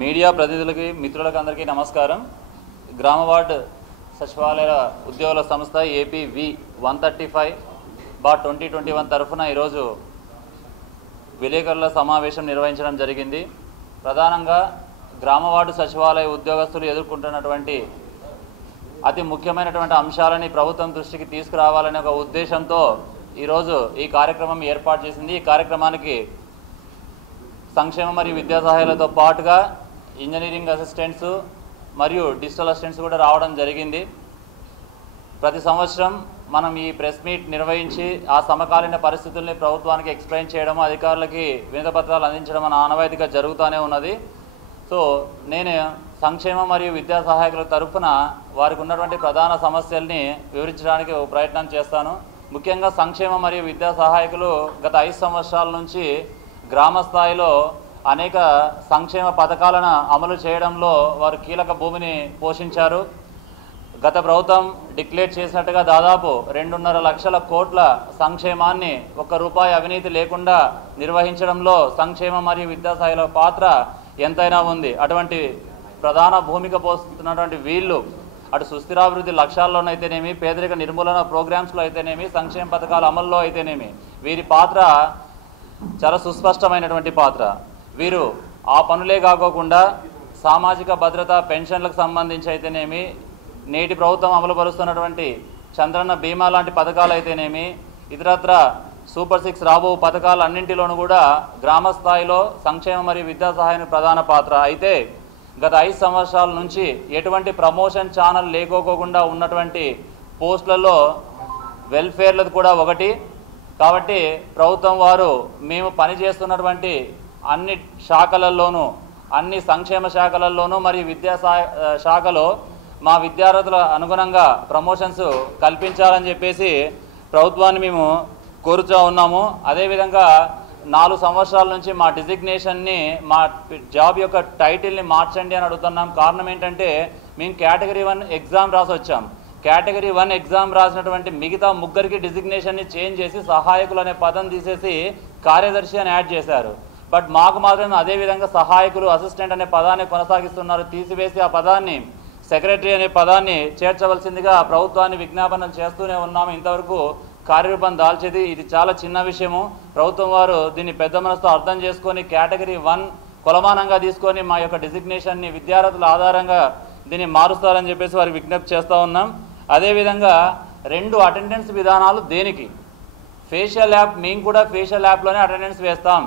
Media ప్రతినిధులకి మిత్రులకు అందరికీ నమస్కారం. గ్రామ వార్డు సచివాలయ ఉద్యోగుల సంస్థ ఏపీవి 135/2021 తరఫున ఈరోజు విలేకరుల సమావేశం నిర్వహించడం జరిగింది. ప్రధానంగా గ్రామ వార్డు సచివాలయ ఉద్యోగస్తులు ఎదుర్కొంటున్నటువంటి అతి ముఖ్యమైనటువంటి అంశాలని ప్రభుత్వం దృష్టికి తీసుకురావాలనే ఒక ఉద్దేశంతో ఈరోజు ఈ కార్యక్రమం ఏర్పాటు చేసింది. ఈ కార్యక్రమానికి సంక్షేమ మరియు విద్యా సహాయాలతో పాటుగా ఇంజనీరింగ్ అసిస్టెంట్స్ మరియు డిజిటల్ అసిస్టెంట్స్ కూడా రావడం జరిగింది. ప్రతి సంవత్సరం మనం ఈ ప్రెస్ మీట్ నిర్వహించి ఆ సమకాలీన పరిస్థితుల్ని ప్రభుత్వానికి ఎక్స్ప్లెయిన్ చేయడం, అధికారులకి వినతిపత్రాలు అందించడం అనే ఆనవాయితీగా జరుగుతూనే ఉన్నది. సో నేను సంక్షేమ మరియు విద్యా సహాయకుల తరఫున వారికి ఉన్నటువంటి ప్రధాన సమస్యల్ని వివరించడానికి ప్రయత్నం చేస్తాను. ముఖ్యంగా సంక్షేమ మరియు విద్యా సహాయకులు గత 5 సంవత్సరాల నుంచి గ్రామ స్థాయిలో అనేక సంక్షేమ పథకాలను అమలు చేయడంలో వారు కీలక భూమిని పోషించారు. గత ప్రభుత్వం డిక్లేర్ చేసినట్టుగా దాదాపు 2.5 లక్షల కోట్ల సంక్షేమాన్ని ₹1 అవినీతి లేకుండా నిర్వహించడంలో సంక్షేమ మరియు విద్యా సహాయకుల పాత్ర ఎంతైనా ఉంది. అటువంటి ప్రధాన భూమిక పోషిస్తున్నటువంటి వీళ్ళు అటు సుస్థిరాభివృద్ధి లక్ష్యాల్లోనైతేనేమి, పేదరిక నిర్మూలన ప్రోగ్రామ్స్లో అయితేనేమి, సంక్షేమ పథకాల అమల్లో అయితేనేమి వీరి పాత్ర చాలా సుస్పష్టమైనటువంటి పాత్ర. వీరు ఆ పనులే కాకోకుండా సామాజిక భద్రత పెన్షన్లకు సంబంధించి అయితేనేమి, నేటి ప్రభుత్వం అమలుపరుస్తున్నటువంటి చంద్రన్న బీమా లాంటి పథకాలు అయితేనేమి, ఇతరత్ర సూపర్ 6 రాబో పథకాలన్నింటిలోనూ కూడా గ్రామ స్థాయిలో సంక్షేమ మరియు విద్యా సహాయానికి ప్రధాన పాత్ర. అయితే గత 5 సంవత్సరాల నుంచి ఎటువంటి ప్రమోషన్ ఛానల్ లేకోకుండా ఉన్నటువంటి పోస్టులలో వెల్ఫేర్లది కూడా ఒకటి. కాబట్టి ప్రభుత్వం వారు మేము పనిచేస్తున్నటువంటి అన్ని శాఖలలోనూ, అన్ని సంక్షేమ శాఖలలోనూ మరియు విద్యా శాఖలో మా విద్యార్థుల అనుగుణంగా ప్రమోషన్స్ కల్పించాలని చెప్పేసి ప్రభుత్వాన్ని మేము కోరుతూ ఉన్నాము. అదేవిధంగా 4 సంవత్సరాల నుంచి మా డిజిగ్నేషన్ని, మా జాబ్ యొక్క టైటిల్ని మార్చండి అని అడుగుతున్నాం. కారణం ఏంటంటే మేము కేటగిరీ 1 ఎగ్జామ్ రాసి వచ్చాం. కేటగిరీ 1 ఎగ్జామ్ రాసినటువంటి మిగతా ముగ్గురికి డిజిగ్నేషన్ని చేంజ్ చేసి సహాయకులు అనే పదం తీసేసి కార్యదర్శి అని యాడ్ చేశారు. బట్ మాకు మాత్రం అదేవిధంగా సహాయకులు, అసిస్టెంట్ అనే పదాన్ని కొనసాగిస్తున్నారు. తీసివేసి ఆ పదాన్ని సెక్రటరీ అనే పదాన్ని చేర్చవలసిందిగా ప్రభుత్వాన్ని విజ్ఞాపనలు చేస్తూనే ఉన్నాము. ఇంతవరకు కార్యరూపం దాల్చేది ఇది చాలా చిన్న విషయము. ప్రభుత్వం వారు దీన్ని పెద్ద మనసుతో అర్థం చేసుకొని కేటగిరీ 1 కొలమానంగా తీసుకొని మా యొక్క డిజిగ్నేషన్ని విద్యార్థుల ఆధారంగా దీన్ని మారుస్తారని చెప్పేసి వారికి విజ్ఞప్తి చేస్తూ ఉన్నాం. అదేవిధంగా 2 అటెండెన్స్ విధానాలు దేనికి? ఫేషియల్ యాప్, మేము కూడా ఫేషియల్ యాప్లోనే అటెండెన్స్ వేస్తాం.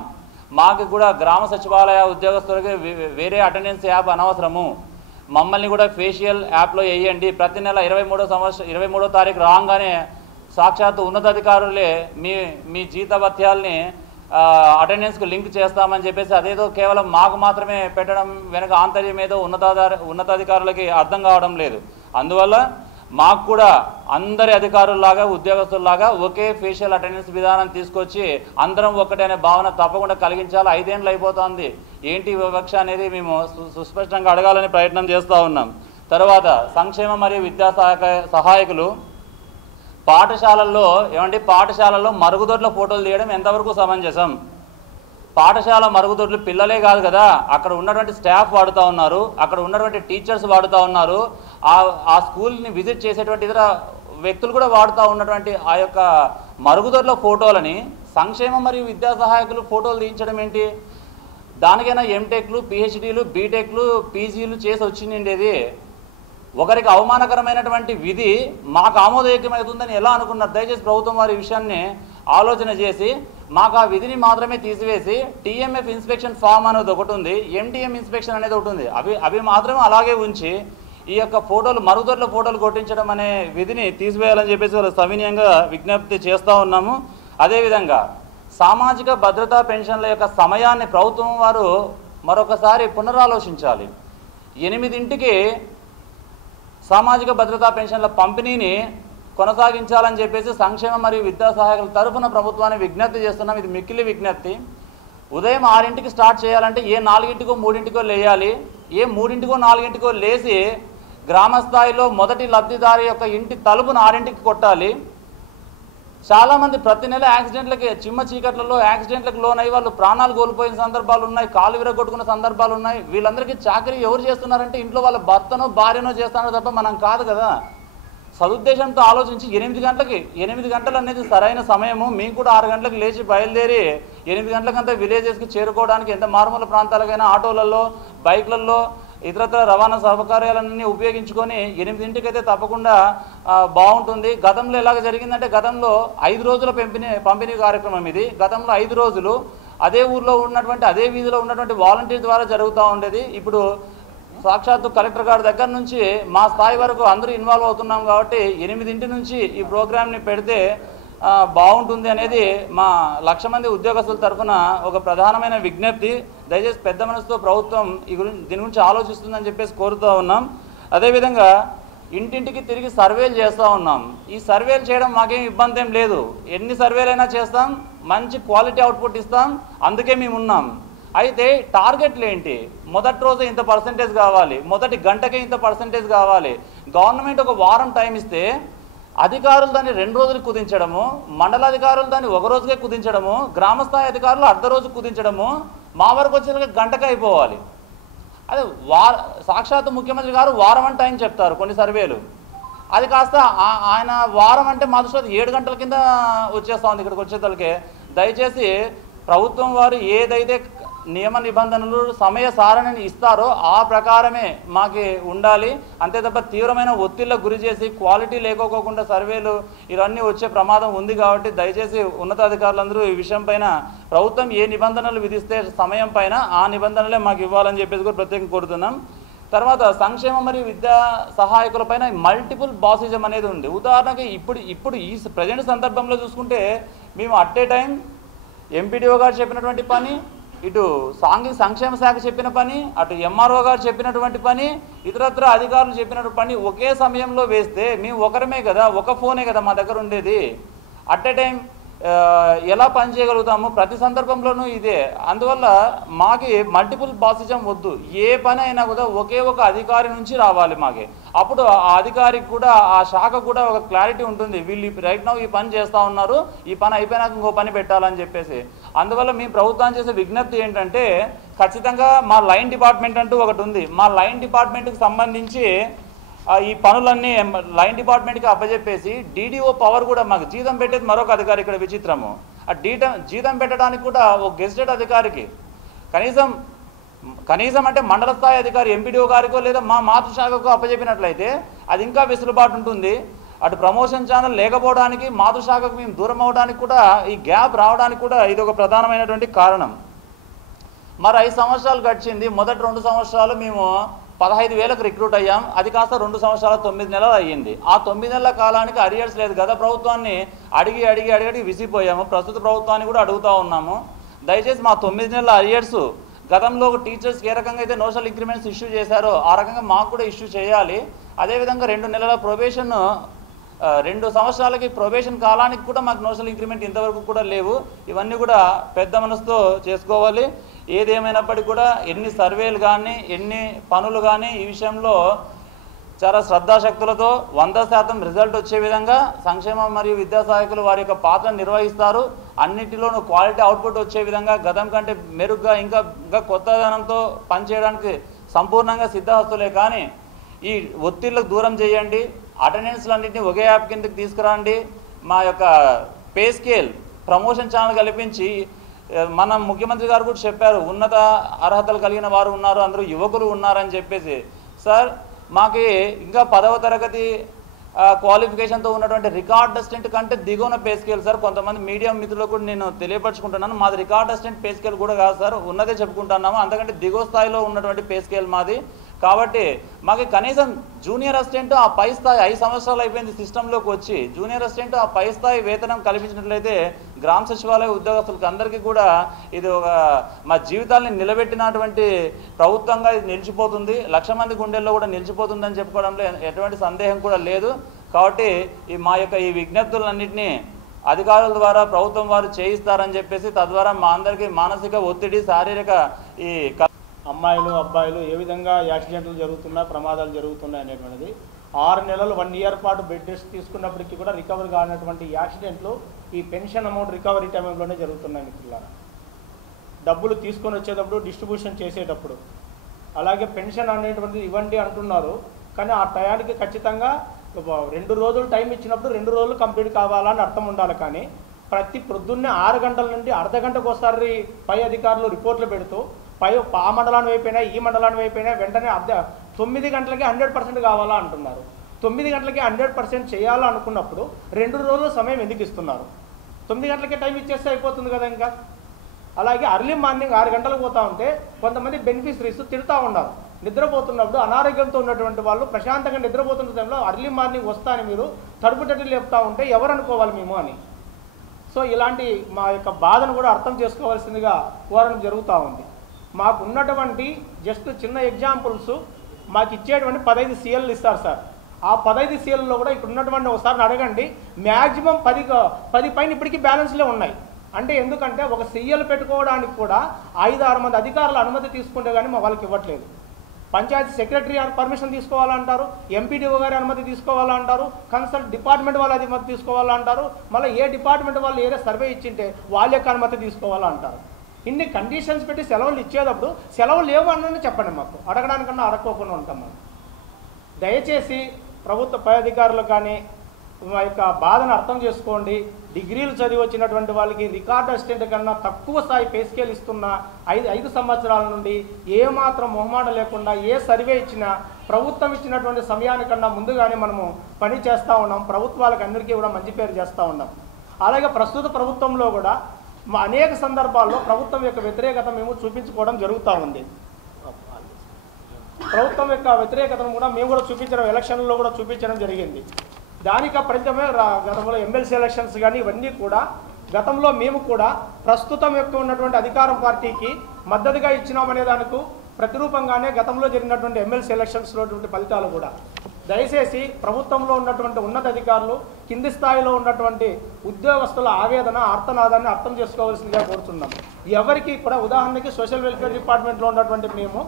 మాకు కూడా గ్రామ సచివాలయ ఉద్యోగస్తులకి వేరే అటెండెన్స్ యాప్ అనవసరము. మమ్మల్ని కూడా ఫేషియల్ యాప్లో వేయండి. ప్రతి నెల 23వ తారీఖు రాగానే సాక్షాత్తు ఉన్నతాధికారులే మీ జీతభత్యాల్ని అటెండెన్స్కి లింక్ చేస్తామని చెప్పేసి అదేదో కేవలం మాకు మాత్రమే పెట్టడం వెనక ఆంతర్యం ఏదో ఉన్నతాధికారులకి అర్థం కావడం లేదు. అందువల్ల మాకు కూడా అందరి అధికారుల్లాగా, ఉద్యోగస్తుల్లాగా ఒకే ఫేషియల్ అటెండెన్స్ విధానం తీసుకొచ్చి అందరం ఒక్కటే అనే భావన తప్పకుండా కలిగించాలి. 5 ఏళ్ళు అయిపోతుంది. ఏంటి వివక్ష అనేది మేము సుస్పష్టంగా అడగాలని ప్రయత్నం చేస్తూ ఉన్నాం. తర్వాత సంక్షేమ మరియు విద్యా సహాయకులు పాఠశాలల్లో మరుగుదొడ్ల ఫోటోలు తీయడం ఎంతవరకు సమంజసం? పాఠశాల మరుగుదొడ్లు పిల్లలే కాదు కదా, అక్కడ ఉన్నటువంటి స్టాఫ్ వాడుతూ ఉన్నారు, అక్కడ ఉన్నటువంటి టీచర్స్ వాడుతూ ఉన్నారు, ఆ స్కూల్ని విజిట్ చేసేటువంటి ఇతర వ్యక్తులు కూడా వాడుతూ ఉన్నటువంటి ఆ యొక్క మరుగుదొడ్ల ఫోటోలని సంక్షేమ మరియు విద్యా సహాయకులు ఫోటోలు తీయించడం ఏంటి? దానికైనా ఎంటెక్లు, పిహెచ్డీలు, బీటెక్లు, పీజీలు చేసి వచ్చిండేది. ఒకరికి అవమానకరమైనటువంటి విధి మాకు ఆమోదయోగ్యమవుతుందని ఎలా అనుకున్నారు? దయచేసి ప్రభుత్వం వారి విషయాన్ని ఆలోచన చేసి మాకు ఆ విధిని మాత్రమే తీసివేసి టీఎంఎఫ్ ఇన్స్పెక్షన్ ఫామ్ అనేది ఒకటి ఉంది, ఎంటీఎం ఇన్స్పెక్షన్ అనేది ఒకటి ఉంది, అవి మాత్రమే అలాగే ఉంచి ఈ యొక్క ఫోటోలు, మరుగుదొడ్ల ఫోటోలు కొట్టించడం అనే విధిని తీసివేయాలని చెప్పేసి వాళ్ళు సవినయంగా విజ్ఞప్తి చేస్తూ ఉన్నాము. అదేవిధంగా సామాజిక భద్రతా పెన్షన్ల యొక్క సమయాన్ని ప్రభుత్వం వారు మరొకసారి పునరాలోచించాలి. 8ంటికి సామాజిక భద్రతా పెన్షన్ల పంపిణీని కొనసాగించాలని చెప్పేసి సంక్షేమ మరియు విద్యా సహాయకుల తరఫున ప్రభుత్వాన్ని విజ్ఞప్తి చేస్తున్నాం. ఇది మిక్కిలి విజ్ఞప్తి. ఉదయం 6ంటికి స్టార్ట్ చేయాలంటే ఏ 4ంటికో 3ంటికో లేయాలి, ఏ 3ంటికో 4ంటికో లేచి గ్రామ స్థాయిలో మొదటి లబ్ధిదారు యొక్క ఇంటి తలుపును 6ంటికి కొట్టాలి. చాలామంది ప్రతి నెల యాక్సిడెంట్లకి చిమ్మ చీకట్లలో యాక్సిడెంట్లకు లోనయ్యి వాళ్ళు ప్రాణాలు కోల్పోయిన సందర్భాలు ఉన్నాయి, కాలు విరగొట్టుకున్న సందర్భాలు ఉన్నాయి. వీళ్ళందరికీ చాకరీ ఎవరు చేస్తున్నారంటే ఇంట్లో వాళ్ళ భర్తనో భార్యనో చేస్తారో తప్ప మనం కాదు కదా. సదుద్దేశంతో ఆలోచించి 8 గంటలు అనేది సరైన సమయము. మేము కూడా 6 గంటలకు లేచి బయలుదేరి 8 గంటలకంతా విలేజెస్కి చేరుకోవడానికి ఎంత మారుమూల ప్రాంతాలకైనా ఆటోలలో, బైక్లలో, ఇతరత్ర రవాణా సౌకర్యాలన్నీ ఉపయోగించుకొని 8ంటికైతే తప్పకుండా బాగుంటుంది. గతంలో ఎలాగ జరిగిందంటే గతంలో 5 రోజుల పంపిణీ కార్యక్రమం ఇది. గతంలో 5 రోజులు అదే ఊర్లో ఉన్నటువంటి అదే వీధిలో ఉన్నటువంటి వాలంటీర్ ద్వారా జరుగుతూ ఉండేది. ఇప్పుడు సాక్షాత్తు కలెక్టర్ గారి దగ్గర నుంచి మా స్థాయి వరకు అందరూ ఇన్వాల్వ్ అవుతున్నాం కాబట్టి 8 నుంచి ఈ ప్రోగ్రామ్ని పెడితే బాగుంటుంది అనేది మా 1,00,000 మంది ఉద్యోగస్తుల తరఫున ఒక ప్రధానమైన విజ్ఞప్తి. దయచేసి పెద్ద మనసుతో ప్రభుత్వం దీని గురించి ఆలోచిస్తుందని చెప్పేసి కోరుతూ ఉన్నాం. అదేవిధంగా ఇంటింటికి తిరిగి సర్వేలు చేస్తూ ఉన్నాం. ఈ సర్వేలు చేయడం మాకేం ఇబ్బంది ఏం లేదు. ఎన్ని సర్వేలైనా చేస్తాం, మంచి క్వాలిటీ అవుట్పుట్ ఇస్తాం, అందుకే మేము ఉన్నాం. అయితే టార్గెట్లు ఏంటి? మొదటి రోజు ఇంత పర్సెంటేజ్ కావాలి, మొదటి గంటకే ఇంత పర్సెంటేజ్ కావాలి. గవర్నమెంట్ ఒక వారం టైం ఇస్తే అధికారులు దాన్ని 2 రోజులు కుదించడము, మండలాధికారులు దాన్ని 1 రోజుకే కుదించడము, గ్రామస్థాయి అధికారులు అర్ధ రోజు కుదించడము, మా వరకు వచ్చేసరికి గంటకే అయిపోవాలి. అదే సాక్షాత్తు ముఖ్యమంత్రి గారు వారం అని టైం చెప్తారు కొన్ని సర్వేలు. అది కాస్త ఆయన వారం అంటే మా దృష్టిలో 7 గంటల కింద వచ్చేస్తూ ఉంది ఇక్కడికి వచ్చేసరికి. దయచేసి ప్రభుత్వం వారు ఏదైతే నియమ నిబంధనలు సమయ సారణిని ఇస్తారో ఆ ప్రకారమే మాకు ఉండాలి. అంతే తప్ప తీవ్రమైన ఒత్తిళ్లకు గురి చేసి క్వాలిటీ లేకోకుండా సర్వేలు ఇవన్నీ వచ్చే ప్రమాదం ఉంది. కాబట్టి దయచేసి ఉన్నతాధికారులందరూ ఈ విషయం పైన ప్రభుత్వం ఏ నిబంధనలు విధిస్తే సమయం పైన ఆ నిబంధనలే మాకు ఇవ్వాలని చెప్పేసి కూడా ప్రత్యేకంగా కోరుతున్నాం. తర్వాత సంక్షేమ మరియు విద్యా సహాయకుల పైన మల్టిపుల్ బాసిజం అనేది ఉంది. ఉదాహరణకి ఇప్పుడు ఈ ప్రజెంట్ సందర్భంలో చూసుకుంటే మేము అట్ ఏ టైం ఎంపీడీఓ గారు చెప్పినటువంటి పని, ఇటు సాంఘిక సంక్షేమ శాఖ చెప్పిన పని, అటు ఎంఆర్ఓ గారు చెప్పినటువంటి పని, ఇతరత్ర అధికారులు చెప్పినటువంటి పని ఒకే సమయంలో వేస్తే మేము ఒకరమే కదా, ఒక ఫోనే కదా మా దగ్గర ఉండేది. అట్ ఏ టైం ఎలా పని చేయగలుగుతాము? ప్రతి సందర్భంలోనూ ఇదే. అందువల్ల మాకి మల్టిపుల్ బాసిజం వద్దు. ఏ పని అయినా కూడా ఒకే ఒక అధికారి నుంచి రావాలి మాకి. అప్పుడు ఆ అధికారికి కూడా ఆ శాఖ కూడా ఒక క్లారిటీ ఉంటుంది. వీళ్ళు రైట్ నౌ ఈ పని చేస్తూ ఉన్నారు, ఈ పని అయిపోయినాక ఇంకో పని పెట్టాలని చెప్పేసి. అందువల్ల మేము ప్రభుత్వాన్ని చేసే విజ్ఞప్తి ఏంటంటే ఖచ్చితంగా మా లైన్ డిపార్ట్మెంట్ అంటూ ఒకటి ఉంది. మా లైన్ డిపార్ట్మెంట్కి సంబంధించి ఈ పనులన్నీ లైన్ డిపార్ట్మెంట్కి అప్పచెప్పేసి డీడీఓ పవర్ కూడా మాకు జీతం పెట్టేది మరొక అధికారి. ఇక్కడ విచిత్రము, ఆ జీతం పెట్టడానికి కూడా ఒక గెజిటెడ్ అధికారికి కనీసం అంటే మండల స్థాయి అధికారి ఎంపీడీఓ గారికో లేదా మా మాతృశాఖకు అప్పచెప్పినట్లయితే అది ఇంకా వెసులుబాటు ఉంటుంది. అటు ప్రమోషన్ ఛానల్ లేకపోవడానికి, మాతృశాఖకు మేము దూరం అవడానికి కూడా, ఈ గ్యాప్ రావడానికి కూడా ఇది ఒక ప్రధానమైనటువంటి కారణం. మరి 5 సంవత్సరాలు గడిచింది. మొదటి 2 సంవత్సరాలు మేము 15,000కు రిక్రూట్ అయ్యాం. అది కాస్త 2 సంవత్సరాలు 9 నెలలు అయ్యింది. ఆ 9 నెలల కాలానికి అరియర్స్ లేదు. గత ప్రభుత్వాన్ని అడిగి విసిపోయాము. ప్రస్తుత ప్రభుత్వాన్ని కూడా అడుగుతూ ఉన్నాము. దయచేసి మా 9 నెలల అరియర్స్ గతంలో టీచర్స్కి ఏ రకంగా అయితే నోషల్ ఇంక్రిమెంట్స్ ఇష్యూ చేశారో ఆ రకంగా మాకు కూడా ఇష్యూ చేయాలి. అదేవిధంగా 2 నెలల ప్రొబేషన్, 2 సంవత్సరాలకి ప్రొబేషన్ కాలానికి కూడా మాకు నోషల్ ఇంక్రిమెంట్ ఇంతవరకు కూడా లేవు. ఇవన్నీ కూడా పెద్ద మనసుతో చేసుకోవాలి. ఏదేమైనప్పటికీ కూడా ఎన్ని సర్వేలు కానీ ఎన్ని పనులు కానీ ఈ విషయంలో చాలా శ్రద్ధాశక్తులతో 100% రిజల్ట్ వచ్చే విధంగా సంక్షేమ మరియు విద్యా సహాయకులు వారి యొక్క పాత్రను నిర్వహిస్తారు. అన్నిటిలోనూ క్వాలిటీ అవుట్పుట్ వచ్చే విధంగా గతం కంటే మెరుగ్గా ఇంకా కొత్తదనంతో పనిచేయడానికి సంపూర్ణంగా సిద్ధహస్తులే. కానీ ఈ ఒత్తిళ్లకు దూరం చేయండి. అటెండెన్స్లన్నింటినీ ఒకే యాప్ కిందకి తీసుకురండి. మా యొక్క పే స్కేల్ ప్రమోషన్ ఛానల్ కల్పించి, మన ముఖ్యమంత్రి గారు కూడా చెప్పారు ఉన్నత అర్హతలు కలిగిన వారు ఉన్నారు, అందరూ యువకులు ఉన్నారని చెప్పేసి. సార్ మాకు ఇంకా 10వ తరగతి క్వాలిఫికేషన్తో ఉన్నటువంటి రికార్డ్ అసిస్టెంట్ కంటే దిగువన పే స్కేల్ సార్. కొంతమంది మీడియా మిత్రులకు కూడా నేను తెలియపరచుకుంటున్నాను, మాది రికార్డ్ అసిస్టెంట్ పే స్కేల్ కూడా కాదు సార్, ఉన్నదే చెప్పుకుంటున్నాము. అంతకంటే దిగువ స్థాయిలో ఉన్నటువంటి పే స్కేల్ మాది. కాబట్టి మాకు కనీసం జూనియర్ అసిస్టెంట్ ఆ పై స్థాయి 5 సంవత్సరాలు అయిపోయింది సిస్టంలోకి వచ్చి, జూనియర్ అసిస్టెంట్ ఆ పై స్థాయి వేతనం కల్పించినట్లయితే గ్రామ సచివాలయ ఉద్యోగస్తులకు అందరికీ కూడా ఇది ఒక మా జీవితాన్ని నిలబెట్టినటువంటి ప్రభుత్వంగా ఇది నిలిచిపోతుంది. 1,00,000 మంది గుండెల్లో కూడా నిలిచిపోతుందని చెప్పుకోవడంలో ఎటువంటి సందేహం కూడా లేదు. కాబట్టి మా యొక్క ఈ విజ్ఞప్తులన్నింటినీ అధికారుల ద్వారా ప్రభుత్వం వారు చేయిస్తారని చెప్పేసి, తద్వారా మా అందరికీ మానసిక ఒత్తిడి, శారీరక ఈ అమ్మాయిలు అబ్బాయిలు ఏ విధంగా యాక్సిడెంట్లు జరుగుతున్నాయి, ప్రమాదాలు జరుగుతున్నాయి అనేటువంటిది 6 నెలలు 1 ఇయర్ పాటు బెడ్ రెస్ట్ తీసుకున్నప్పటికీ కూడా రికవర్ కానటువంటి యాక్సిడెంట్లు ఈ పెన్షన్ అమౌంట్ రికవరీ టైంలోనే జరుగుతున్నాయి మిత్రులారా. డబ్బులు తీసుకొని వచ్చేటప్పుడు డిస్ట్రిబ్యూషన్ చేసేటప్పుడు అలాగే పెన్షన్ అనేటువంటిది ఇవ్వండి అంటున్నారు, కానీ ఆ టయానికి ఖచ్చితంగా 2 రోజులు టైం ఇచ్చినప్పుడు 2 రోజులు కంప్లీట్ కావాలని అర్థం ఉండాలి. కానీ ప్రతి ప్రొద్దున్నే 6 గంటల నుండి అర్ధ గంటకు ఒకసారి పై అధికారులు రిపోర్ట్లు పెడుతూ ఆ మండలాన్ని అయిపోయినా ఈ మండలాన్ని అయిపోయినా వెంటనే 9 గంటలకి 100% కావాలా అంటున్నారు. 9 గంటలకి 100% చేయాలా అనుకున్నప్పుడు 2 రోజుల సమయం ఎందుకు ఇస్తున్నారు? 9 గంటలకే టైం ఇచ్చేస్తే అయిపోతుంది కదా. ఇంకా అలాగే అర్లీ మార్నింగ్ 6 గంటలకు పోతా ఉంటే కొంతమంది బెనిఫిషరీస్ తిడుతూ ఉన్నారు. నిద్రపోతున్నప్పుడు అనారోగ్యంతో ఉన్నటువంటి వాళ్ళు ప్రశాంతంగా నిద్రపోతున్న టైంలో అర్లీ మార్నింగ్ వస్తాను మీరు తడుపుటట్లు లేపుతా ఉంటే ఎవరు అనుకోవాలి మేము అని. సో ఇలాంటి మా యొక్క బాధను కూడా అర్థం చేసుకోవాల్సిందిగా కోరడం జరుగుతూ ఉంది. మాకు ఉన్నటువంటి జస్ట్ చిన్న ఎగ్జాంపుల్స్ మాకు ఇచ్చేటువంటి 15 CLలు ఇస్తారు సార్. ఆ 15 CLలో కూడా ఇక్కడ ఉన్నటువంటి ఒకసారి అడగండి, మ్యాక్సిమం 10 పైన ఇప్పటికీ బ్యాలెన్స్లే ఉన్నాయి. అంటే ఎందుకంటే ఒక CL పెట్టుకోవడానికి కూడా 5-6 మంది అధికారుల అనుమతి తీసుకుంటే కానీ మా వాళ్ళకి ఇవ్వట్లేదు. పంచాయతీ సెక్రటరీ పర్మిషన్ తీసుకోవాలంటారు, ఎంపీడీఓ గారి అనుమతి తీసుకోవాలంటారు, కన్సల్ట్ డిపార్ట్మెంట్ వాళ్ళ అనుమతి తీసుకోవాలంటారు, మళ్ళీ ఏ డిపార్ట్మెంట్ వాళ్ళు ఏరే సర్వే ఇచ్చింటే వాళ్ళ యొక్క అనుమతి తీసుకోవాలంటారు. ఇన్ని కండిషన్స్ పెట్టి సెలవులు ఇచ్చేటప్పుడు సెలవులు లేవు అన్నది చెప్పండి. మాకు అడగడానికన్నా అడగకోకుండా ఉంటాం. మనం దయచేసి ప్రభుత్వ పై అధికారులు కానీ మా యొక్క బాధను అర్థం చేసుకోండి. డిగ్రీలు చదివి వచ్చినటువంటి వాళ్ళకి రికార్డ్ అసిస్టెంట్ కన్నా తక్కువ స్థాయి పే స్కేల్ ఇస్తున్న 5 సంవత్సరాల నుండి ఏమాత్రం మొహమాట లేకుండా ఏ సర్వే ఇచ్చినా ప్రభుత్వం ఇచ్చినటువంటి సమయానికన్నా ముందుగానే మనము పని చేస్తూ ఉన్నాం. ప్రభుత్వాలకు అందరికీ కూడా మంచి పేరు చేస్తూ ఉన్నాం. అలాగే ప్రస్తుత ప్రభుత్వంలో కూడా అనేక సందర్భాల్లో ప్రభుత్వం యొక్క వ్యతిరేకత మేము చూపించుకోవడం జరుగుతూ ఉంది. ప్రభుత్వం యొక్క వ్యతిరేకతను కూడా మేము కూడా చూపించడం, ఎలక్షన్లలో కూడా చూపించడం జరిగింది. దానికి అప్రజమే గతంలో ఎమ్మెల్సీ ఎలక్షన్స్ కానీ ఇవన్నీ కూడా గతంలో మేము కూడా ప్రస్తుతం యొక్క ఉన్నటువంటి అధికారం పార్టీకి మద్దతుగా ఇచ్చినామనే దానికి ప్రతిరూపంగానే గతంలో జరిగినటువంటి ఎమ్మెల్సీ ఎలక్షన్స్లో ఫలితాలు కూడా. దయచేసి ప్రభుత్వంలో ఉన్నటువంటి ఉన్నత అధికారులు కింది స్థాయిలో ఉన్నటువంటి ఉద్యోగస్తుల ఆవేదన ఆర్తనాదాన్ని అర్థం చేసుకోవాల్సిందిగా కోరుతున్నాం. ఎవరికి కూడా ఉదాహరణకి సోషల్ వెల్ఫేర్ డిపార్ట్మెంట్లో ఉన్నటువంటి మేము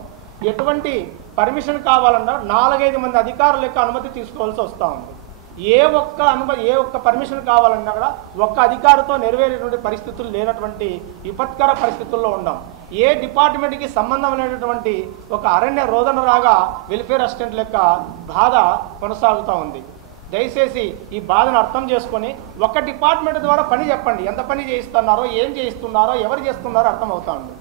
ఎటువంటి పర్మిషన్ కావాలన్నా 4-5 మంది అధికారుల యొక్క అనుమతి తీసుకోవాల్సి వస్తూ ఉంది. ఏ ఒక్క పర్మిషన్ కావాలన్నా కూడా ఒక్క అధికారితో నెరవేరేటువంటి పరిస్థితులు లేనటువంటి విపత్కర పరిస్థితుల్లో ఉన్నాం. ఏ డిపార్ట్మెంట్కి సంబంధం లేనటువంటి ఒక అరణ్య రోదన రాగా వెల్ఫేర్ అసిస్టెంట్ లెక్క బాధ కొనసాగుతూ ఉంది. దయచేసి ఈ బాధను అర్థం చేసుకొని ఒక డిపార్ట్మెంట్ ద్వారా పని చెప్పండి. ఎంత పని చేయిస్తున్నారో, ఏం చేయిస్తున్నారో, ఎవరు చేస్తున్నారో అర్థమవుతా ఉంది.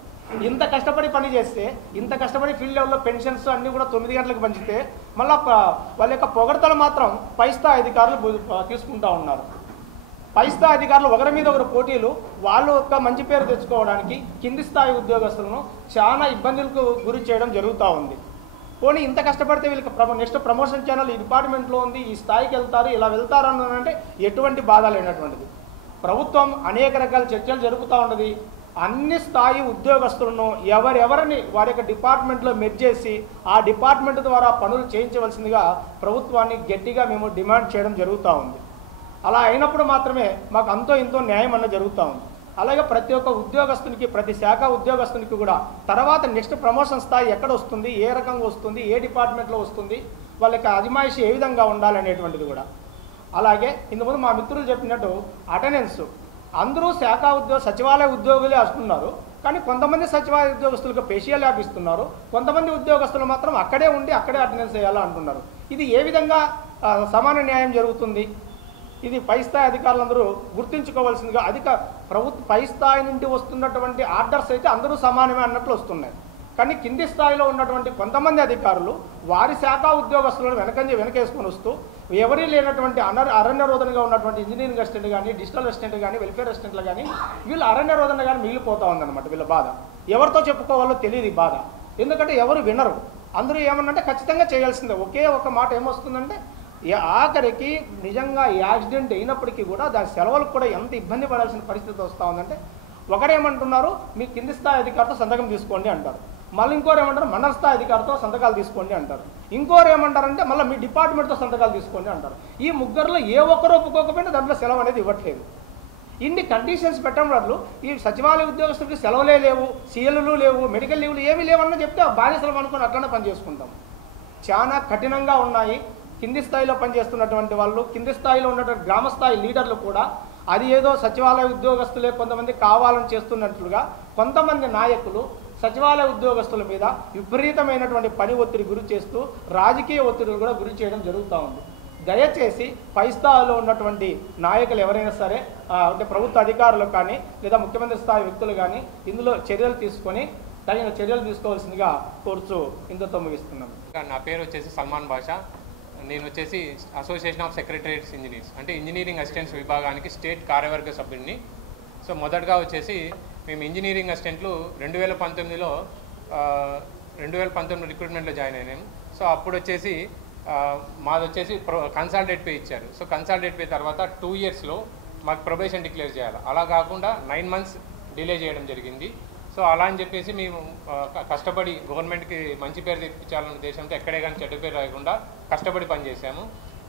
ఇంత కష్టపడి పని చేస్తే, ఇంత కష్టపడి ఫీల్డ్ లెవెల్లో పెన్షన్స్ అన్నీ కూడా 9 గంటలకు పంచితే మళ్ళీ వాళ్ళ యొక్క పొగడతలు మాత్రం పై స్థాయి అధికారులు తీసుకుంటూ ఉన్నారు. పై స్థాయి అధికారులు ఒకరి మీద ఒకరు పోటీలు, వాళ్ళు ఒక మంచి పేరు తెచ్చుకోవడానికి కింది స్థాయి ఉద్యోగస్తులను చాలా ఇబ్బందులకు గురి చేయడం జరుగుతూ ఉంది. పోనీ ఇంత కష్టపడితే వీళ్ళకి నెక్స్ట్ ప్రమోషన్ ఛానల్ ఈ డిపార్ట్మెంట్లో ఉంది, ఈ స్థాయికి వెళ్తారు, ఇలా వెళ్తారు అంటే ఎటువంటి బాధ లేనటువంటిది. ప్రభుత్వం అనేక రకాల చర్చలు జరుపుతూ ఉన్నది. అన్ని స్థాయి ఉద్యోగస్తులను ఎవరెవరిని వారి యొక్క డిపార్ట్మెంట్లో మెర్జ్ చేసి ఆ డిపార్ట్మెంట్ ద్వారా పనులు చేయించవలసిందిగా ప్రభుత్వాన్ని గట్టిగా మేము డిమాండ్ చేయడం జరుగుతూ ఉంది. అలా అయినప్పుడు మాత్రమే మాకు అంతో ఇంతో న్యాయం అన్న జరుగుతూ ఉంది. అలాగే ప్రతి ఒక్క ఉద్యోగస్తునికి, ప్రతి శాఖ ఉద్యోగస్తునికి కూడా తర్వాత నెక్స్ట్ ప్రమోషన్ స్థాయి ఎక్కడ వస్తుంది, ఏ రకంగా వస్తుంది, ఏ డిపార్ట్మెంట్లో వస్తుంది, వాళ్ళ యొక్క అజమాయిషి ఏ విధంగా ఉండాలనేటువంటిది కూడా. అలాగే ఇంతకుముందు మా మిత్రులు చెప్పినట్టు అటెండెన్స్ అందరూ సచివాలయ ఉద్యోగులే వస్తున్నారు. కానీ కొంతమంది సచివాలయ ఉద్యోగస్తులకు స్పెషల్ యాప్ ఇస్తున్నారు, కొంతమంది ఉద్యోగస్తులు మాత్రం అక్కడే ఉండి అక్కడే అటెండెన్స్ చేయాలా అంటున్నారు. ఇది ఏ విధంగా సమాన న్యాయం జరుగుతుంది? ఇది పై స్థాయి అధికారులందరూ గుర్తించుకోవాల్సిందిగా. ప్రభుత్వ పై స్థాయి నుండి వస్తున్నటువంటి ఆర్డర్స్ అయితే అందరూ సమానమే అన్నట్లు వస్తున్నాయి. కానీ కింది స్థాయిలో ఉన్నటువంటి కొంతమంది అధికారులు వారి శాఖ ఉద్యోగస్తులను వెనకేసుకొని వస్తూ ఎవరీ లేనటువంటి అరణ్య రోదనగా ఉన్నటువంటి ఇంజనీరింగ్ అసిస్టెంట్ కానీ, డిజిటల్ అసిస్టెంట్ కానీ, వెల్ఫేర్ అసిస్టెంట్లు కానీ వీళ్ళు అరణ్య రోదన కానీ మిగిలిపోతూ ఉందన్నమాట. వీళ్ళ బాధ ఎవరితో చెప్పుకోవాలో తెలియదు. ఈ బాధ ఎందుకంటే ఎవరు వినరు. అందరూ ఏమన్నంటే ఖచ్చితంగా చేయాల్సిందే. ఒకే ఒక మాట ఏమొస్తుందంటే ఆఖరికి నిజంగా యాక్సిడెంట్ అయినప్పటికీ కూడా దాని సెలవులకు కూడా ఎంత ఇబ్బంది పడాల్సిన పరిస్థితి వస్తూ ఉందంటే ఒకరేమంటున్నారు, మీ కింది స్థాయి అధికారితో సంతకం తీసుకోండి అంటారు. మళ్ళీ ఇంకోరు ఏమంటారు, మండల స్థాయి అధికారితో సంతకాలు తీసుకోండి అంటారు. ఇంకోరు ఏమంటారంటే మళ్ళీ మీ డిపార్ట్మెంట్తో సంతకాలు తీసుకోండి అంటారు. ఈ ముగ్గురులో ఏ ఒక్కరు ఒప్పుకోకపోయినా దాంట్లో సెలవు అనేది ఇవ్వట్లేదు. ఇన్ని కండిషన్స్ పెట్టడం వల్ల ఈ సచివాలయ ఉద్యోగస్తులకి సెలవులే లేవు, సీఎల్లు లేవు, మెడికల్ లీవ్లు ఏమీ లేవన్నా చెప్తే బాధ్యతలు అనుకుని అట్లనే పని చేసుకుంటాం. చాలా కఠినంగా ఉన్నాయి. కింది స్థాయిలో పనిచేస్తున్నటువంటి వాళ్ళు, కింది స్థాయిలో ఉన్నటువంటి గ్రామ స్థాయి లీడర్లు కూడా అది ఏదో సచివాలయ ఉద్యోగస్తులే కొంతమంది కావాలని చేస్తున్నట్లుగా కొంతమంది నాయకులు సచివాలయ ఉద్యోగస్తుల మీద విపరీతమైనటువంటి పని ఒత్తిడి గురి చేస్తూ రాజకీయ ఒత్తిడిని కూడా గురి చేయడం జరుగుతూ ఉంది. దయచేసి పై స్థాయిలో ఉన్నటువంటి నాయకులు ఎవరైనా సరే అంటే ప్రభుత్వ అధికారులు కానీ లేదా ముఖ్యమంత్రి స్థాయి వ్యక్తులు కానీ ఇందులో చర్యలు తీసుకొని తగిన చర్యలు తీసుకోవాల్సిందిగా కోరుచు ఇందుతో ముగిస్తున్నాం. నా పేరు వచ్చేసి సల్మాన్ బాషా. నేను వచ్చేసి అసోసియేషన్ ఆఫ్ సెక్రటరియట్స్ ఇంజనీర్స్ అంటే ఇంజనీరింగ్ అసిస్టెంట్స్ విభాగానికి స్టేట్ కార్యవర్గ సభ్యుడిని. సో మొదటగా వచ్చేసి మేము ఇంజనీరింగ్ అసిస్టెంట్లు 2019లో 2019 రిక్రూట్మెంట్లో జాయిన్ అయినాము. సో అప్పుడు వచ్చేసి మాది వచ్చేసి కన్సాలిడేట్ పే ఇచ్చారు. సో కన్సాలిడేట్ పే తర్వాత 2 ఇయర్స్లో మాకు ప్రొబేషన్ డిక్లేర్ చేయాలి. అలా కాకుండా 9 మంత్స్ డిలే చేయడం జరిగింది. సో అలా అని చెప్పేసి మేము కష్టపడి గవర్నమెంట్కి మంచి పేరు తెప్పించాలన్న ఉద్దేశంతో ఎక్కడే కానీ చెడ్డ పేరు రాకుండా కష్టపడి పనిచేసాము.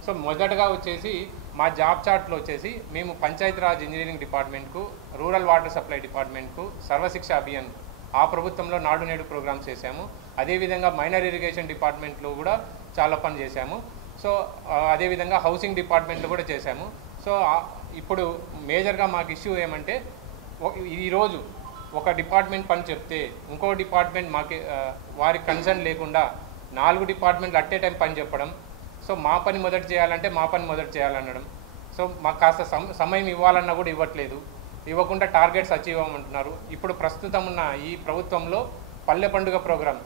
సో మొదటగా వచ్చేసి మా జాబ్ చార్ట్లో వచ్చేసి మేము పంచాయతీరాజ్ ఇంజనీరింగ్ డిపార్ట్మెంట్కు, రూరల్ వాటర్ సప్లై డిపార్ట్మెంట్కు, సర్వశిక్ష అభియాన్ ఆ ప్రభుత్వంలో నాడు నేడు ప్రోగ్రామ్స్ చేశాము. అదేవిధంగా మైనర్ ఇరిగేషన్ డిపార్ట్మెంట్లో కూడా చాలా పని చేశాము. సో అదేవిధంగా హౌసింగ్ డిపార్ట్మెంట్లో కూడా చేశాము. సో ఇప్పుడు మేజర్గా మాకు ఇష్యూ ఏమంటే ఈరోజు ఒక డిపార్ట్మెంట్ పని చెప్తే ఇంకో డిపార్ట్మెంట్ మాకు వారి కన్సర్న్ లేకుండా 4 డిపార్ట్మెంట్లు అట్ ఏ టైం పని చెప్పడం. సో మా పని మొదటి చేయాలంటే మా పని మొదటి చేయాలనడం. సో మాకు కాస్త సమయం ఇవ్వాలన్నా కూడా ఇవ్వట్లేదు. ఇవ్వకుండా టార్గెట్స్ అచీవ్ అవ్వమంటున్నారు. ఇప్పుడు ప్రస్తుతం ఉన్న ఈ ప్రభుత్వంలో పల్లె పండుగ ప్రోగ్రాం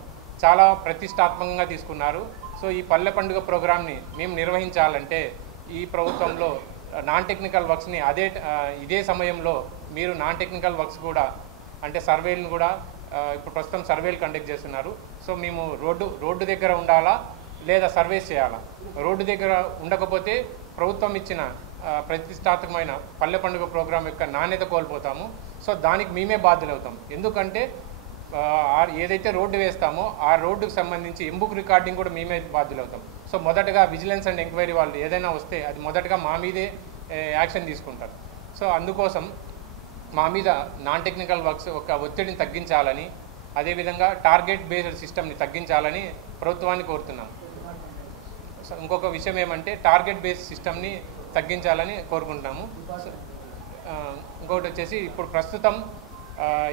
చాలా ప్రతిష్టాత్మకంగా తీసుకున్నారు. సో ఈ పల్లె పండుగ ప్రోగ్రామ్ని మేము నిర్వహించాలంటే ఈ ప్రభుత్వంలో నాన్ టెక్నికల్ వర్క్స్ని ఇదే సమయంలో మీరు నాన్ టెక్నికల్ వర్క్స్ కూడా అంటే సర్వేలను కూడా ఇప్పుడు ప్రస్తుతం సర్వేలు కండక్ట్ చేస్తున్నారు. సో మేము రోడ్డు దగ్గర ఉండాలా లేదా సర్వేస్ చేయాలా? రోడ్డు దగ్గర ఉండకపోతే ప్రభుత్వం ఇచ్చిన ప్రతిష్టాత్మకమైన పల్లె పండుగ ప్రోగ్రాం యొక్క నాణ్యత కోల్పోతాము. సో దానికి మేమే బాధ్యులవుతాం. ఎందుకంటే ఏదైతే రోడ్డు వేస్తామో ఆ రోడ్డుకు సంబంధించి ఎంబుక్ రికార్డింగ్ కూడా మేమే బాధ్యులవుతాం. సో మొదటగా విజిలెన్స్ అండ్ ఎంక్వైరీ వాళ్ళు ఏదైనా వస్తే అది మొదటగా మా మీదే యాక్షన్ తీసుకుంటారు. సో అందుకోసం మా మీద నాన్ టెక్నికల్ వర్క్స్ ఒక ఒత్తిడిని తగ్గించాలని, అదేవిధంగా టార్గెట్ బేస్డ్ సిస్టమ్ని తగ్గించాలని ప్రభుత్వాన్ని కోరుతున్నాం. సో ఇంకొక విషయం ఏమంటే టార్గెట్ బేస్డ్ సిస్టమ్ని తగ్గించాలని కోరుకుంటున్నాము. ఇంకొకటి వచ్చేసి ఇప్పుడు ప్రస్తుతం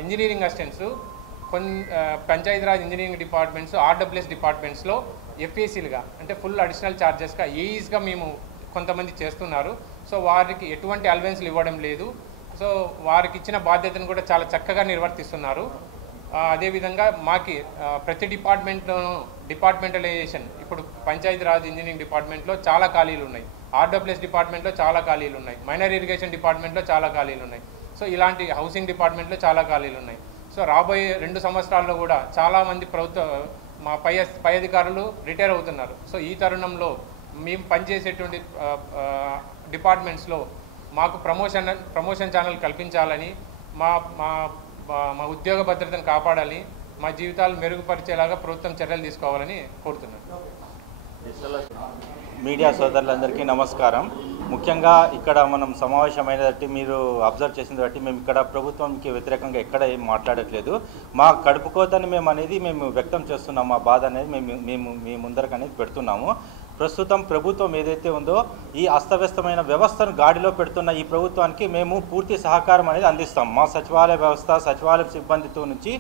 engineering assistants Panchayati Raj engineering departments, RWS డిపార్ట్మెంట్స్లో ఎఫ్ఏసీలుగా అంటే ఫుల్ అడిషనల్ ఛార్జెస్గా ఏఈస్గా మేము కొంతమంది చేస్తున్నారు. సో వారికి ఎటువంటి అలవెన్స్లు ఇవ్వడం లేదు. సో వారికి ఇచ్చిన బాధ్యతను కూడా చాలా చక్కగా నిర్వర్తిస్తున్నారు. అదేవిధంగా మాకి ప్రతి డిపార్ట్మెంట్లోనూ డిపార్ట్మెంటలైజేషన్ ఇప్పుడు పంచాయతీరాజ్ ఇంజనీరింగ్ డిపార్ట్మెంట్లో చాలా ఖాళీలు ఉన్నాయి, ఆర్డబ్ల్యూఎస్ డిపార్ట్మెంట్లో చాలా ఖాళీలు ఉన్నాయి, మైనర్ ఇరిగేషన్ డిపార్ట్మెంట్లో చాలా ఖాళీలు ఉన్నాయి. సో ఇలాంటి హౌసింగ్ డిపార్ట్మెంట్లో చాలా ఖాళీలు ఉన్నాయి. సో రాబోయే 2 సంవత్సరాల్లో కూడా చాలామంది మా పై అధికారులు రిటైర్ అవుతున్నారు. సో ఈ తరుణంలో మేము పనిచేసేటువంటి డిపార్ట్మెంట్స్లో మాకు ప్రమోషన్ ఛానల్ కల్పించాలని, మా మా మా ఉద్యోగ భద్రతను కాపాడాలి, మా జీవితాలు మెరుగుపరిచేలాగా ప్రభుత్వం చర్యలు తీసుకోవాలని కోరుతున్నాను. మీడియా సోదరులందరికీ నమస్కారం. ముఖ్యంగా ఇక్కడ మనం సమావేశమైన బట్టి మీరు అబ్జర్వ్ చేసిన బట్టి మేము ఇక్కడ ప్రభుత్వంకి వ్యతిరేకంగా ఎక్కడ ఏం మాట్లాడట్లేదు. మా కడుపు కోతని మేము వ్యక్తం చేస్తున్నాం. మా బాధ అనేది మేము మీ ముందరకు అనేది పెడుతున్నాము. ప్రస్తుతం ప్రభుత్వం ఏదైతే ఉందో ఈ అస్తవ్యస్తమైన వ్యవస్థను గాడిలో పెడుతున్న ఈ ప్రభుత్వానికి మేము పూర్తి సహకారం అనేది అందిస్తాం. మా సచివాలయ వ్యవస్థ, సచివాలయ సిబ్బందితో నుంచి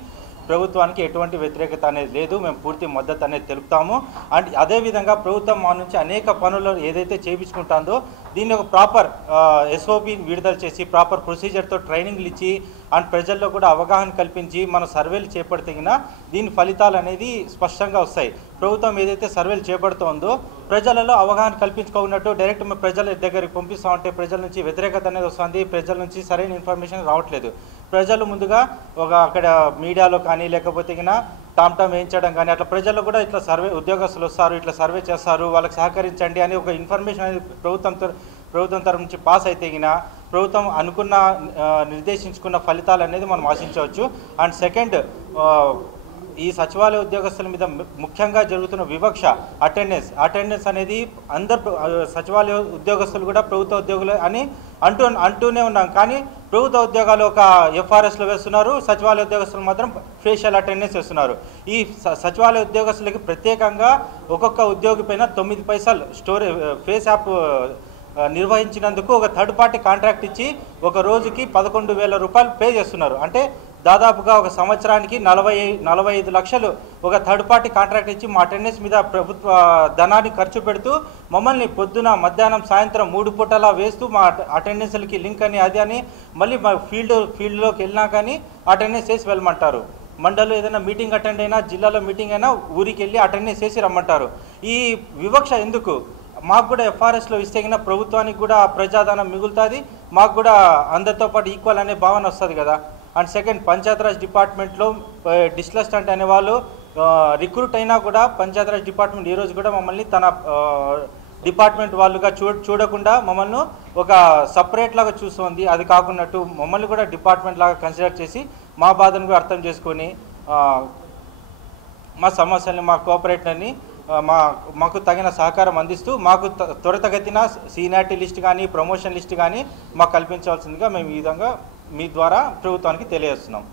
ప్రభుత్వానికి ఎటువంటి వ్యతిరేకత అనేది లేదు. మేము పూర్తి మద్దతు అనేది తెలుపుతాము. అండ్ అదేవిధంగా ప్రభుత్వం మా నుంచి అనేక పనులు ఏదైతే చేయించుకుంటుందో దీన్ని ఒక ప్రాపర్ ఎస్ఓపి విడుదల చేసి ప్రాపర్ ప్రొసీజర్తో ట్రైనింగ్లు ఇచ్చి అండ్ ప్రజల్లో కూడా అవగాహన కల్పించి మన సర్వేలు చేపడితేగినా దీని ఫలితాలు అనేది స్పష్టంగా వస్తాయి. ప్రభుత్వం ఏదైతే సర్వేలు చేపడుతోందో ప్రజలలో అవగాహన కల్పించుకున్నట్టు డైరెక్ట్ మేము ప్రజల దగ్గరికి పంపిస్తూ ఉంటే ప్రజల నుంచి వ్యతిరేకత అనేది వస్తుంది. ప్రజల నుంచి సరైన ఇన్ఫర్మేషన్ రావట్లేదు. ప్రజలు ముందుగా అక్కడ మీడియాలో కానీ లేకపోతే టామ్ వేయించడం కానీ అట్లా ప్రజల్లో కూడా ఇట్లా ఉద్యోగస్తులు వస్తారు, ఇట్లా సర్వే చేస్తారు, వాళ్ళకి సహకరించండి అని ఒక ఇన్ఫర్మేషన్ అనేది ప్రభుత్వం తరఫు నుంచి పాస్ అయితే ప్రభుత్వం అనుకున్న నిర్దేశించుకున్న ఫలితాలు అనేది మనం ఆశించవచ్చు. అండ్ సెకండ్, ఈ సచివాలయ ఉద్యోగస్తుల మీద ముఖ్యంగా జరుగుతున్న వివక్ష, అటెండెన్స్ అనేది అందరు సచివాలయ ఉద్యోగస్తులు కూడా ప్రభుత్వ ఉద్యోగులు అని అంటూనే ఉన్నాం. కానీ ప్రభుత్వ ఉద్యోగాలు ఒక ఎఫ్ఆర్ఎస్లో వేస్తున్నారు, సచివాలయ ఉద్యోగస్తులు మాత్రం ఫేషియల్ అటెండెన్స్ వేస్తున్నారు. ఈ సచివాలయ ఉద్యోగస్తులకి ప్రత్యేకంగా ఒక్కొక్క ఉద్యోగి పైన 9 పైసలు ఫేస్ యాప్ నిర్వహించినందుకు ఒక థర్డ్ పార్టీ కాంట్రాక్ట్ ఇచ్చి ఒక రోజుకి 11,000 రూపాయలు పే చేస్తున్నారు. అంటే దాదాపుగా ఒక సంవత్సరానికి 45 లక్షలు ఒక థర్డ్ పార్టీ కాంట్రాక్ట్ ఇచ్చి మా అటెండెన్స్ మీద ప్రభుత్వ ధనాన్ని ఖర్చు పెడుతూ మమ్మల్ని పొద్దున మధ్యాహ్నం సాయంత్రం 3 పూటలా వేస్తూ మా అటెండెన్స్లకి లింక్ అని అది అని మళ్ళీ మా ఫీల్డ్లోకి వెళ్ళినా కానీ అటెండెన్స్ వేసి వెళ్ళమంటారు. మండలంలో ఏదైనా మీటింగ్ అటెండ్ అయినా, జిల్లాలో మీటింగ్ అయినా ఊరికి వెళ్ళి అటెండెన్స్ వేసి రమ్మంటారు. ఈ వివక్ష ఎందుకు? మాకు కూడా ఎఫ్ఆర్ఎస్లో ఇస్తేగిన ప్రభుత్వానికి కూడా ప్రజాధనం మిగులుతుంది, మాకు కూడా అందరితో పాటు ఈక్వల్ అనే భావన వస్తుంది కదా. అండ్ సెకండ్, పంచాయతీరాజ్ డిపార్ట్మెంట్లో డిస్లస్టెంట్ అనే వాళ్ళు రిక్రూట్ అయినా కూడా పంచాయతీరాజ్ డిపార్ట్మెంట్ ఈరోజు కూడా మమ్మల్ని తన డిపార్ట్మెంట్ వాళ్ళుగా చూడకుండా మమ్మల్ని ఒక సపరేట్ లాగా చూస్తుంది. అది కాకున్నట్టు మమ్మల్ని కూడా డిపార్ట్మెంట్ లాగా కన్సిడర్ చేసి మా బాధను కూడా అర్థం చేసుకొని మా సమస్యల్ని, మా కోఆపరేట్ని మాకు తగిన సహకారం అందిస్తూ మాకు త్వరితగతిన సీనియారిటీ లిస్ట్ కానీ, ప్రమోషన్ లిస్ట్ కానీ మాకు కల్పించవలసిందిగా మేము ఈ విధంగా మీ ద్వారా ప్రభుత్వానికి తెలియజేస్తున్నాం.